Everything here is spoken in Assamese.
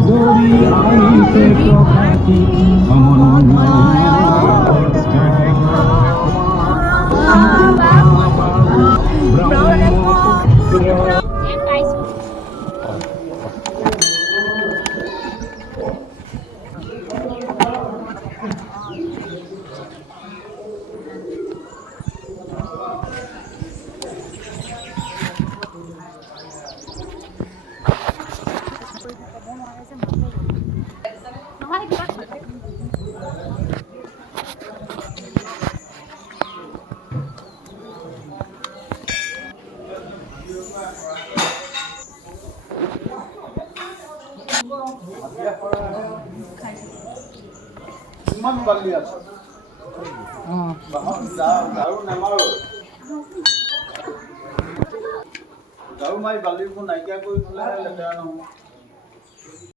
ধৰি আইতে প্ৰভাতি ইমান বালি আছে ঝাৰু নামাৰো ঝাৰু মাৰি বালিবোৰ নাইকিয়া কৰি থ'লে লেতেৰা নহয়